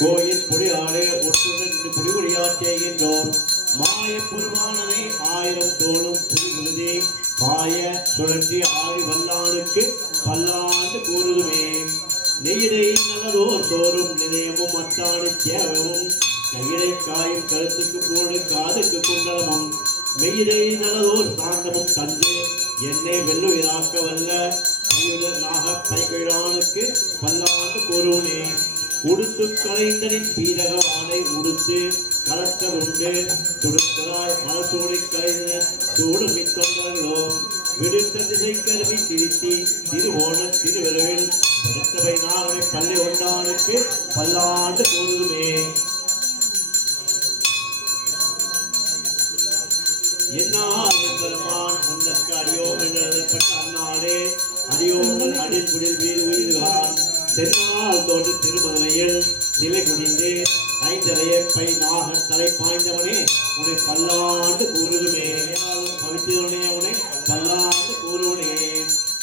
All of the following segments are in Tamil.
கோயில் பொடியாடு ஒற்றுடன் புலிகுடியாட் செய்கின்றோம். மாய புருவானனை 1000 தோளும் புலிகுருதி பாய சுழற்றி ஆடி வல்லானுக்கு பல்லாண்டு கூறுதுமே. நெய்யிடை நல்லதோர் சோறும் நிலையமும் அத்தானு சேவமும் கையிடை காயும் கருத்துக்கு போடு காதுக்கு குண்டலமும் மெய்யிடை நல்லதோர் சாந்தமும் தந்து என்னை வெல்லுயிராக்க வல்ல நாக பைகைடானுக்கு பல்லாண்டு கூறுவனே. உடுத்து கலைந்தனின் பீரக ஆடை உடுத்து கலக்கருண்டு துடுக்கலாய் மனசோடி கலைந்த சூடு மித்தொண்டர்களோ விடுத்த திசை கருவி திருத்தி திருவோண திருவிழவில் படுத்தவை நாகரை பள்ளி ஒன்றானுக்கு பல்லாண்டு கூறுதுமே. என்னால் பெருமான் உன்னற்கு அடியோம் என்று எழுதப்பட்ட அந்நாளே அடியோங்கள் அடிக்குடில் வீடு உயிர்கான் தென்னால் தோன்று திருமதுரையில் சிலை குடிந்து ஐந்தலையை பை நாகர் தலை பாய்ந்தவனே உன்னை பல்லாண்டு கூறுதுமே. பவித்திரனே உன்னை பல்லாண்டு கூறுவனே.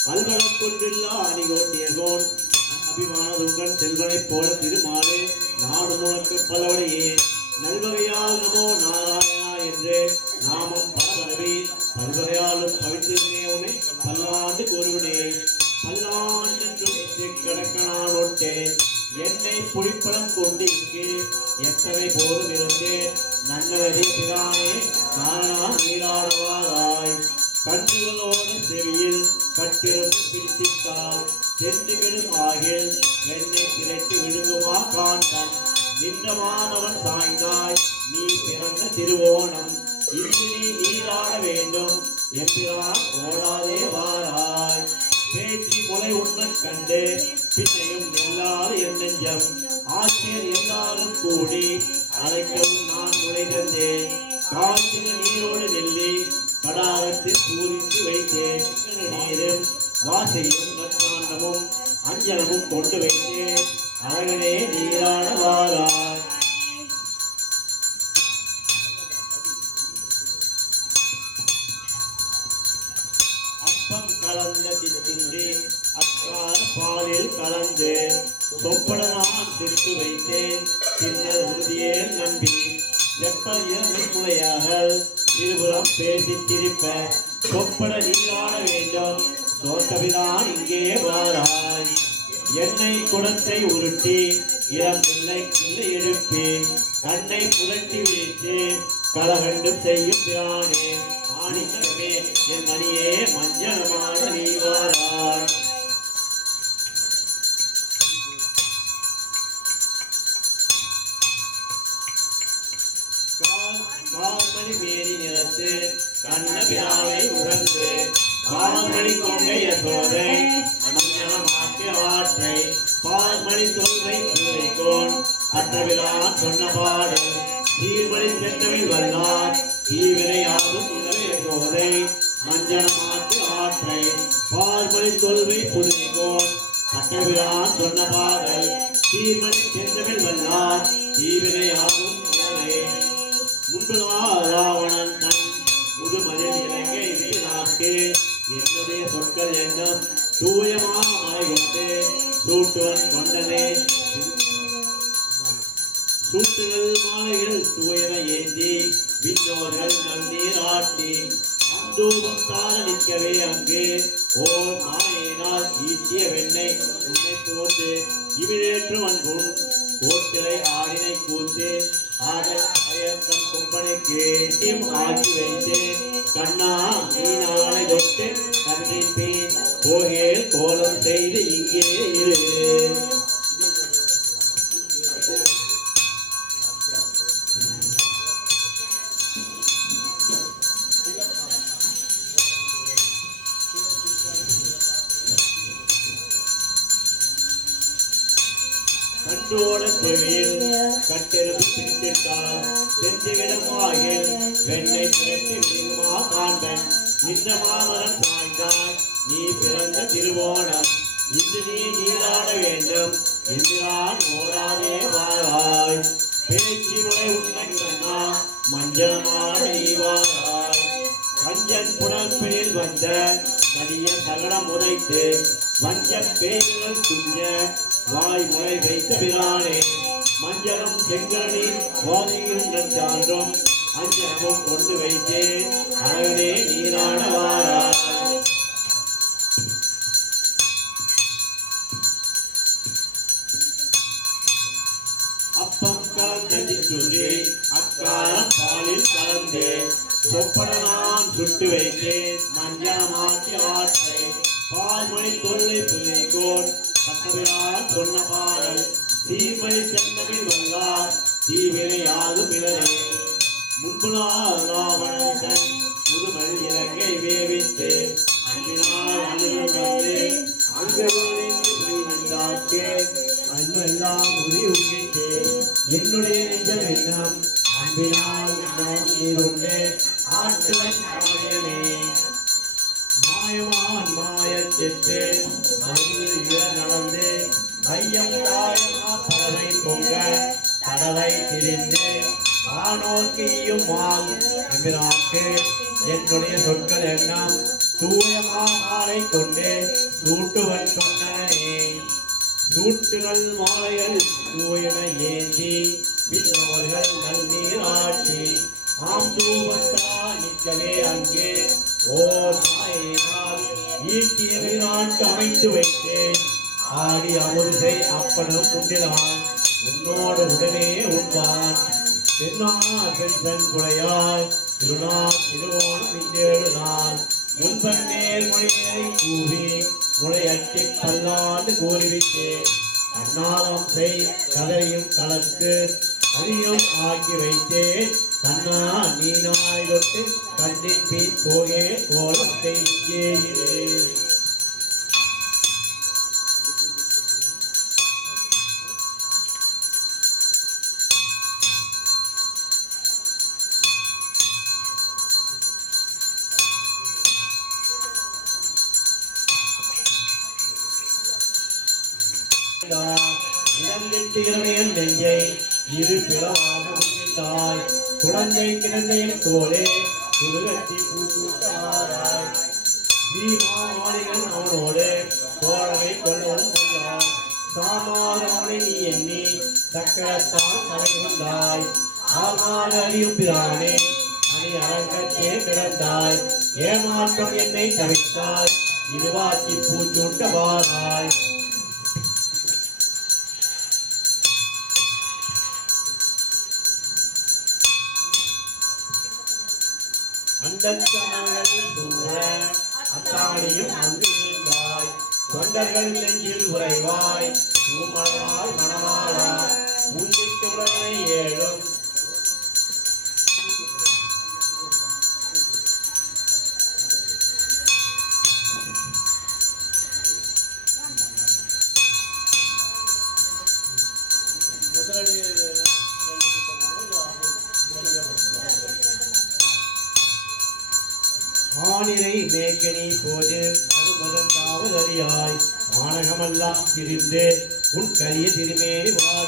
பல்வழக்கொன்றில்லா அணிகோட்டியகோன் அபிமானதுடன் செல்வனைப் போல திருமாலே நாடு உனக்கு பலவடையே. நல்வகையால் நமோ நாராயணா என்று நாமம் பலபரவி பல்வகையாலும் பவித்திரனே உன்னை பல்லாண்டு கூறுவனே. பல்லாண்டு கடக்கணானொட்டே என்னை புலிப்படம் கொண்டு இங்கு எத்தனை போதும் இருந்து நன்னவரே பிரானே நானா நீராடுவாராய். கண்ணுகளோடு செவியில் கட்டிருந்து பிரித்திட்டால் தென்றுகளும் ஆகில் என்னை திரைத்து விழுங்குமா காண்டன் நின்றமானவன் சாய்ந்தாய் நீ பிறந்த திருவோணம் இன்று நீ நீராட வேண்டும் என்றான் ஓடாதே வாராய். பேச்சு முளை உண்ண கண்டு பின்னையும் எல்லாரும் என் நெஞ்சம் ஆட்சியர் எல்லாரும் கூடி அழைக்கவும் நான் நுழைந்தேன். காய்ச்சின நீரோடு நெல்லி கடாரத்தில் பூரித்து வைத்தேன். நீரும் வாசையும் நற்காண்டமும் அஞ்சலமும் கொண்டு வைத்தேன். அழகனே நீராட வாராய். அப்பம் கலந்த தின்றி அக்கார பாலில் கலந்து சொப்பட நான் திருட்டு வைத்தேன். பின்னர் உறுதியே நம்பி வெப்பையாக இருபுறம் பேசி சிரிப்ப சொப்பட நீராட வேண்டும் தோற்றவிதான் இங்கே வாராய். எண்ணெய் குடத்தை உருட்டி இளம் பிள்ளை கிள்ளை எழுப்பி கண்ணை புரட்டி விழித்து கலகண்டும் செய்யும் பிரானே மாணிக்கமே என் மணியே மஞ்சளமான நீ வாராய். கால்மணி மேரி நிறத்து கண்ண பிராவை உகந்து பால்மணி கொங்கை யசோதை மஞ்சளமாக்கிய வாற்றை பால்மணி தொல்லை பிள்ளைகோன் அற்றவிழான் சொன்ன பாடு தீர்மணி சென்றவில் வல்லார் தீவிரையாகும் இரவே சோதை மஞ்சளமாக்கிய ஆற்றை பால்மணி தொல்வை புதுமைகோன் அற்றவிழான் சொன்ன பாடல் தீர்மணி சென்றவில் வல்லார் தீவிரையாகும் இரவே. ராவணன் தன் முதுமதில் இலங்கை வீராக்கு என்னுடைய சொற்கள் என்னும் தூயமாய் கொண்டு சூட்டுவன் கொண்டனே. சூட்டுகள் மாலைகள் தூயன ஏந்தி விண்ணோர்கள் நன்னீராட்டி அந்தூபம் தாழ நிற்கவே அங்கு ஓர் மாயினால் ஈட்டிய வெண்ணை உன்னை போட்டு இமிழேற்று அன்பும் கோட்டிலை ஆடினை கூத்து ஆதம் கொம்பனைக்கு ஆக்கி வைத்து கண்ணா நீ நாளை தொட்டு கண்டிப்பேன் போகேல் கோலம் செய்து இங்கே இரு. கண்டோட செவியில் கட்டெருப்பு பிடித்திட்டால் சென்றுவிடமாகில் வெண்ணை திரட்டி விடுமா காண்பன் இந்த மாமரன் சாய்ந்தாய் நீ பிறந்த திருவோணம் இன்று நீ நீராட வேண்டும் என்றான் ஓடாதே வாராய். பேச்சு முறை உண்மை கண்ணா மஞ்சளமான நீ வாராய். கஞ்சன் புனர்பினில் வந்த கடிய சகடம் உதைத்து வஞ்ச பேய்கள் துஞ்ச வாய் முளை வைத்த பிரானே மஞ்சளும் செங்கனி வாதியும் நஞ்சான்றும் அஞ்சனமும் கொண்டு வைத்தேன் அழகனே நீராட வாராய். அப்பம் கலந்து சொல்லி அக்காரம் பாலில் கலந்து சொப்பன நான் சுட்டு வைத்தேன் மஞ்சளமாக்கி ஆற்றை பால்மணி கொள்ளை புலிகோன் பட்டவிழான் சொன்ன பாடல் தீமை சென்னவில் வல்லார் தீவினையாகும் இளரே முன்பு நாள் ராவணன் முதுமல் இலங்கை வேவித்து அன்பினால் அணுகள் வந்து அங்கே அன்பெல்லாம் உரி உண்ணிட்டு என்னுடைய நெஞ்சம் எண்ணம் அன்பினால் நீர் உண்டு ஆற்றுவன் மாயனே மாயமான் மாயத்திற்கு நடந்து மையம் தாயமா பறவை பொங்க கடவை திரிந்து வானோர்க்கியும் வாங் எம்பிராக்கு என்னுடைய சொற்கள் எண்ணம் தூயமாலை கொண்டு சூட்டுவன் சொன்னனே சூட்டுகள் மாலைகள் தூயன ஏந்தி பின்னோர்கள் நல்நீராட்டி ஆம் தூவத்தா நிற்கவே அங்கே ஓர் நாயினால் ஈட்டிய விராட்டு அமைத்து வைத்தேன் ஆடி அமுதுசை அப்பனும் உண்டினான் உன்னோடு உடனே உண்பான் தென்னார் பெண்சன் குலையாய் திருநாள் திருவோணம் இந்தேழு நாள் முன்பன் நேர் மொழியை கூறி முளையட்டி பல்லாண்டு கூறிவிட்டேன் அன்னாலம் செய் கதையும் கலக்கு அழியும் ஆக்கி வைத்தேன் கண்ணா நீ நாய் தொட்டு கண்ணின் பின் போகே கோலத்தை இங்கே இரு. இளங்கிட்டிரணியன் நெஞ்சை இரு பிளவாக முன்னிட்டாய் குழந்தை கிழந்தையும் போலே குருகத்தி பூசூட்டாராய் தீமாவாளிகள் அவனோடு தோழமை கொள்ளவும் கொண்டாய் சாமாரவனை நீ எண்ணி சக்கரத்தான் தலை கொண்டாய் ஆமால் அறியும் பிரானே அணி அரங்கத்தே கிடந்தாய் ஏமாற்றம் என்னை தவிர்த்தாய் இருவாச்சி பூச்சூட்ட வாராய். அண்டச்சாமல் சூழ அத்தாணியும் அங்கு இருந்தாய் தொண்டர்கள் நெஞ்சில் உறைவாய் தூமலாய் மணமாளா முந்திக்கு உடனே ஏழும் ஆனிரை மேக்கனி போது அது மதந்தாவதறியாய் மானகமெல்லாம் திரிந்து உன் கரிய திருமேனி வாழ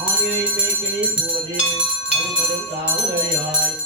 ஆனிரை மேக்கனி போது அது மதந்தாவதறியாய்